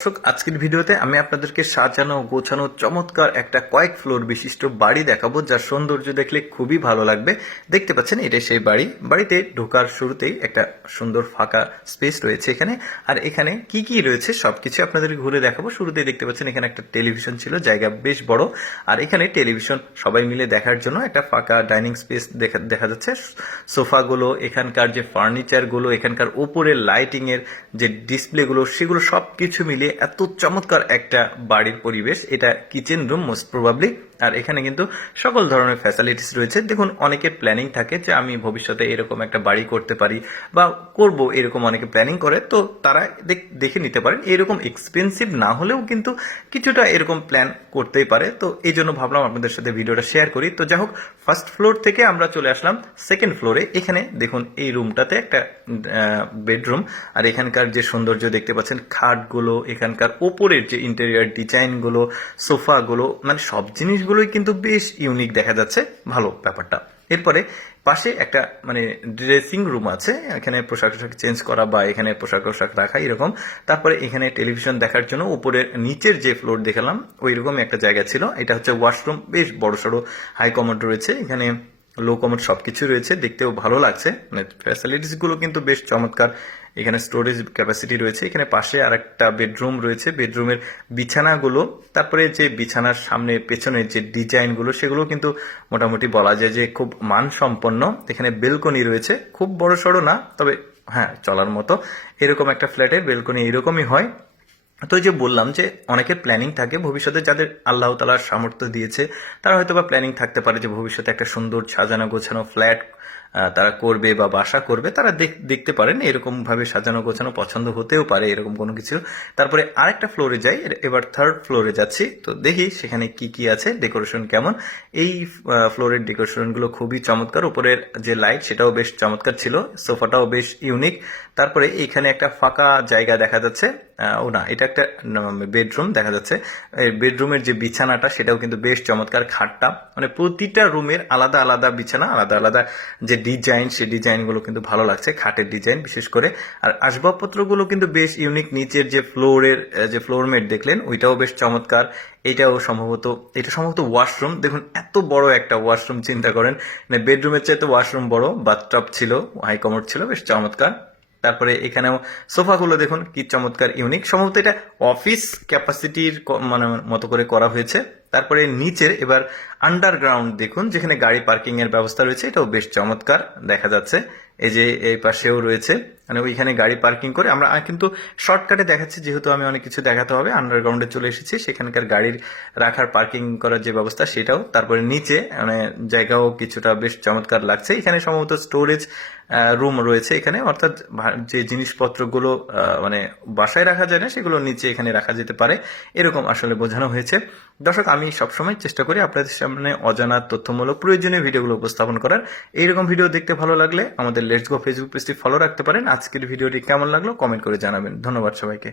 দর্শক, আজকের ভিডিওতে আমি আপনাদেরকে সাজানো গোছানো চমৎকার একটা কয়েক ফ্লোর বিশিষ্ট বাড়ি দেখাবো, যার সৌন্দর্য দেখলে খুবই ভালো লাগবে। দেখতে পাচ্ছেন এটাই সেই বাড়ি। বাড়িতে ঢোকার শুরুতেই একটা সুন্দর ফাঁকা স্পেস রয়েছে এখানে। আর এখানে কি কি রয়েছে সবকিছু আপনাদের ঘুরে দেখাবো। শুরুতেই দেখতে পাচ্ছেন এখানে একটা টেলিভিশন ছিল, জায়গা বেশ বড়। আর এখানে টেলিভিশন সবাই মিলে দেখার জন্য একটা ফাঁকা ডাইনিং স্পেস দেখা যাচ্ছে। সোফাগুলো, এখানকার যে ফার্নিচারগুলো, এখানকার উপরের লাইটিং এর যে ডিসপ্লেগুলো, সেগুলো সবকিছু মিলিয়ে এত চমৎকার একটা বাড়ির পরিবেশ। এটা কিচেন রুম মোস্ট প্রবাবলি। আর এখানে কিন্তু সকল ধরনের ফ্যাসিলিটিস রয়েছে। দেখুন, অনেকের প্ল্যানিং থাকে যে আমি ভবিষ্যতে এরকম একটা বাড়ি করতে পারি বা করব, এরকম অনেকে প্ল্যানিং করে। তো তারা দেখে নিতে পারেন। এরকম এক্সপেন্সিভ না হলেও কিন্তু কিছুটা এরকম প্ল্যান করতেই পারে। তো এই জন্য ভাবলাম আপনাদের সাথে ভিডিওটা শেয়ার করি। তো যাই হোক, ফার্স্ট ফ্লোর থেকে আমরা চলে আসলাম সেকেন্ড ফ্লোরে। এখানে দেখুন, এই রুমটাতে একটা বেডরুম। আর এখানকার যে সৌন্দর্য দেখতে পাচ্ছেন, খাটগুলো, এখানকার ওপরের যে ইন্টেরিয়ার ডিজাইনগুলো, সোফাগুলো, মানে সব জিনিসগুলোই কিন্তু বেশ ইউনিক দেখা যাচ্ছে। ভালো ব্যাপারটা। এরপরে পাশে একটা মানে ড্রেসিং রুম আছে, এখানে পোশাক চেঞ্জ করা বা এখানে পোশাক রাখা এরকম। তারপরে এখানে টেলিভিশন দেখার জন্য উপরের নিচের যে ফ্লোর দেখালাম ওই রকম একটা জায়গা ছিল। এটা হচ্ছে ওয়াশরুম, বেশ বড়সড় হাই কমোড রয়েছে এখানে, লো কমোড সবকিছু রয়েছে, দেখতেও ভালো লাগছে। মানে ফ্যাসিলিটিস গুলো কিন্তু বেশ চমৎকার। এখানে স্টোরেজ ক্যাপাসিটি রয়েছে। এখানে পাশে আর একটা বেডরুম রয়েছে, বেডরুমের বিছানাগুলো, তারপরে যে বিছানার সামনে পেছনে যে ডিজাইনগুলো, সেগুলো কিন্তু মোটামুটি বলা যায় যে খুব মানসম্পন্ন। এখানে বেলকনি রয়েছে, খুব বড় সড়ো না, তবে হ্যাঁ চলার মতো। এরকম একটা ফ্ল্যাটে বেলকনি এরকমই হয়। তো যে বললাম যে অনেকের প্ল্যানিং থাকে ভবিষ্যতে, যাদের আল্লাহ তাআলা সামর্থ্য দিয়েছে তারা হয়তো বা প্ল্যানিং থাকতে পারে যে ভবিষ্যতে একটা সুন্দর সাজানো গোছানো ফ্ল্যাট তারা করবে বা বাসা করবে। তারা দেখতে পারেন এরকম ভাবে সাজানো গোছানো পছন্দ হতেও পারে এরকম কোনো কিছু। তারপরে আরেকটা ফ্লোরে যাই, এবার থার্ড ফ্লোরে যাচ্ছি। তো দেখি সেখানে কি কি আছে, ডেকোরেশন কেমন। এই ফ্লোরের ডেকোরেশনগুলো খুবই চমৎকার। উপরের যে লাইট সেটাও বেশ চমৎকার ছিল, সোফাটাও বেশ ইউনিক। তারপরে এখানে একটা ফাঁকা জায়গা দেখা যাচ্ছে। ও না, এটা একটা বেডরুম দেখা যাচ্ছে। এই বেডরুমের যে বিছানাটা সেটাও কিন্তু বেশ চমৎকার। খাটটা মানে প্রতিটা রুমের আলাদা আলাদা বিছানা, আলাদা আলাদা যে ডিজাইন, সেই ডিজাইনগুলো কিন্তু ভালো লাগছে, খাটের ডিজাইন বিশেষ করে। আর আসবাবপত্রগুলো কিন্তু বেশ ইউনিক। নিচের যে ফ্লোরের যে ফ্লোরমেট দেখলেন ওইটাও বেশ চমৎকার। এটা সম্ভবত ওয়াশরুম। দেখুন, এত বড় একটা ওয়াশরুম, চিন্তা করেন। মানে বেডরুমের চাইতে ওয়াশরুম বড়, বাথটব ছিল, হাই কমোড ছিল, বেশ চমৎকার। তারপরে এখানেও সোফাগুলো দেখুন কি চমৎকার, ইউনিক। সম্ভবত এটা অফিস ক্যাপাসিটির মানে মতো করে করা হয়েছে। তারপরে নিচের এবার আন্ডারগ্রাউন্ড দেখুন, যেখানে গাড়ি পার্কিং এর ব্যবস্থা রয়েছে, এটাও বেশ চমৎকার দেখা যাচ্ছে। এই যে এই পাশেও রয়েছে, মানে ওইখানে গাড়ি পার্কিং করে। আমরা কিন্তু শর্টকাটে দেখাচ্ছি যেহেতু আমি অনেক কিছু দেখাতে হবে। আন্ডারগ্রাউন্ডে চলে এসেছি, সেখানকার গাড়ির রাখার পার্কিং করার যে ব্যবস্থা সেটাও। তারপরে নিচে মানে জায়গাও কিছুটা বেশ চমৎকার লাগছে। এখানে সম্ভবত স্টোরেজ রুম রয়েছে এখানে, অর্থাৎ যে জিনিসপত্রগুলো মানে বাসায় রাখা যায় না সেগুলো নিচে এখানে রাখা যেতে পারে, এরকম আসলে বোঝানো হয়েছে। দর্শক, আমি সবসময় চেষ্টা করি আপনাদের সামনে অজানা তথ্যমূলক প্রয়োজনীয় ভিডিওগুলো উপস্থাপন করার। এইরকম ভিডিও দেখতে ভালো লাগলে আমাদের লেটস গো ফেসবুক পেজটি ফলো রাখতে পারেন। আজকের ভিডিওটি কেমন লাগলো কমেন্ট করে জানাবেন। ধন্যবাদ সবাইকে।